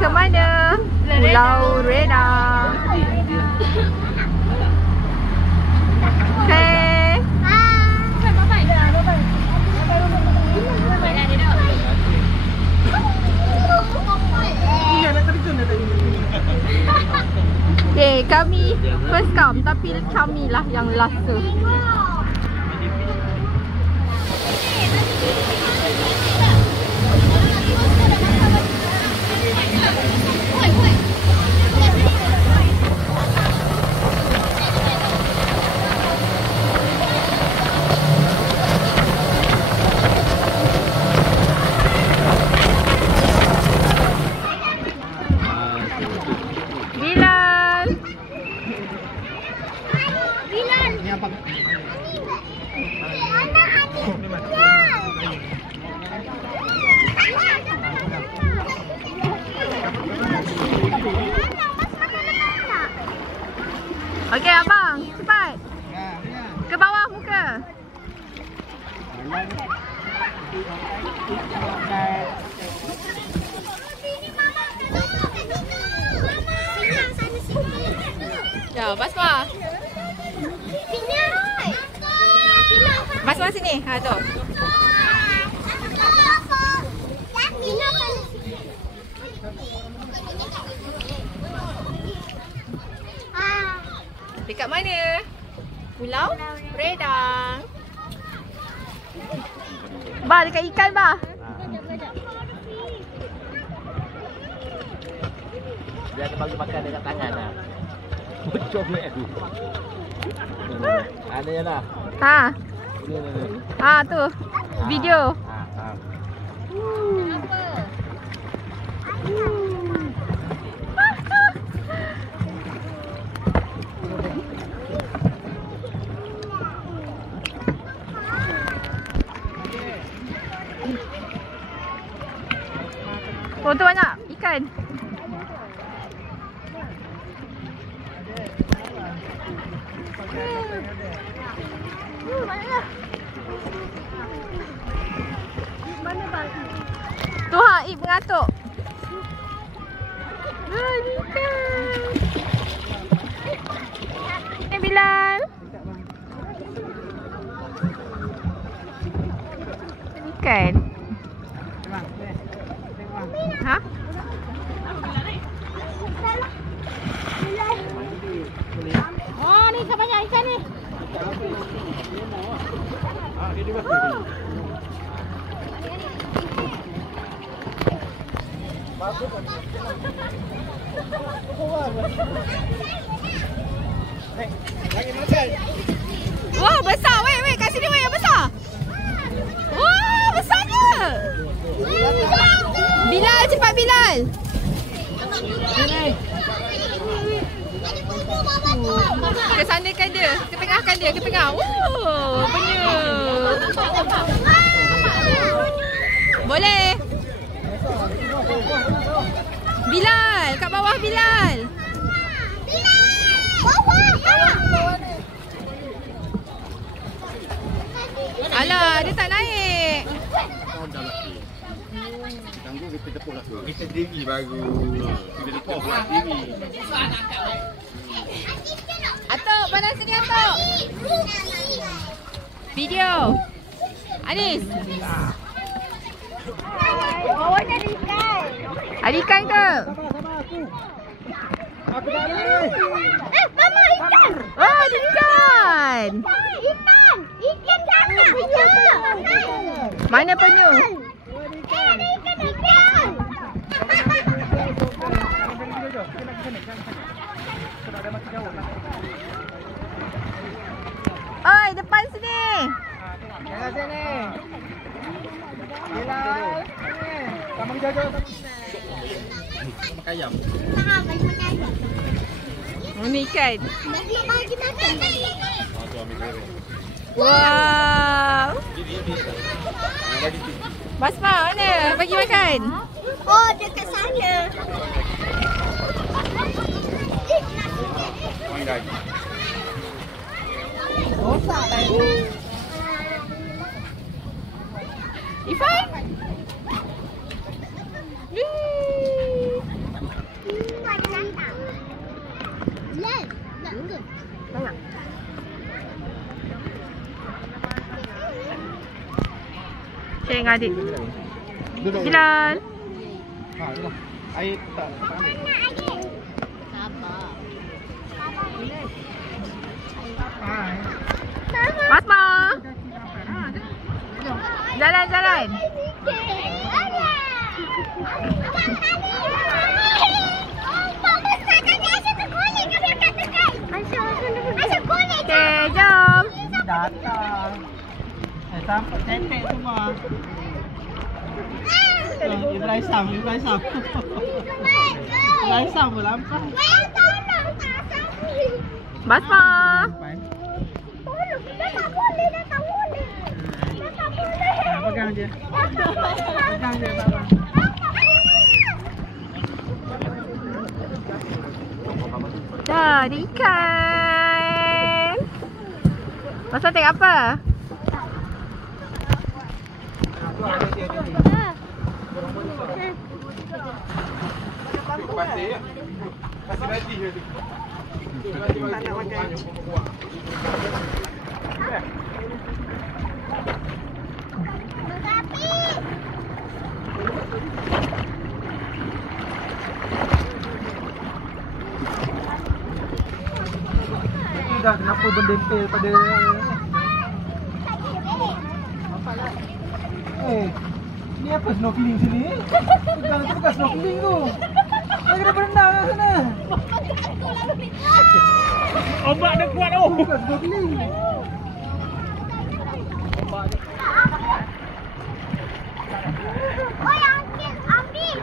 ke mana? Pulau Reda. Okay. Okay, kami first come tapi kami lah yang last tu. Okey abang, cepat. Ke bawah muka. Ya, Basma. Basma sini. Ha tu. Dekat mana? Pulau Redang. Bah, dekat ikan bah. Dia ada bagi makan dekat tangan lah. Bocor ni tu. Ada je lah. Ha. Ni. Ha tu. Video. Ha. Oh tu banyak ikan. Mana bang? Tu ha, Ip mengatuk. Ni ikan. Ni Bilal. Ikan. Ha? Oh, ni ikan banyak ikan ni. Wah, besar weh, kat sini weh yang besar. Wah, besarnya. Bilal, cepat Bilal. Kesanakan dia, ketengahkan dia, ke tengah. Oh, penuh. Boleh. Bilal, kat bawah Bilal. Alah, dia tak naik. Tangguh kita tepuk lah tu. Kita diri baru. Kita tepuk lah diri. Atok, pandang sini Atok. Video. Anis. Bawahnya ada ikan. Ada ikan ke? Sama aku. Aku tak ada. Mama ikan. Oh, ada ikan. Ikan! Ikan sana! Ikan! Mana penyu? Ada ikan! Oi, depan sini. Jangan sini. Bilal. Kamu jaga. Makan ayam. Ini ikan. Bagi makan. Wow. Basma, mana? Bagi makan. Oh, dekat sana. Rosak tadi. Ifan? Share dengan adik. Bilal. Ha, itulah. Air tak ambil. Basma. Jalan. Okay, jom. Datang. Sampai tempek semua. Ibrahim Sam. Ibrahim Sam pun lampas. Basma. Pegang je. Baba. Dah ada ikan. Masa tengok apa? Pasir lagi je tu. Tak nak makan. Dah kenapa berdempel pada ni apa snorkeling sini? Bukan tu bukan snorkeling tu. Saya kena berenang kat sana. Ombak dia kuat tu. Bukan snorkeling. Ambil.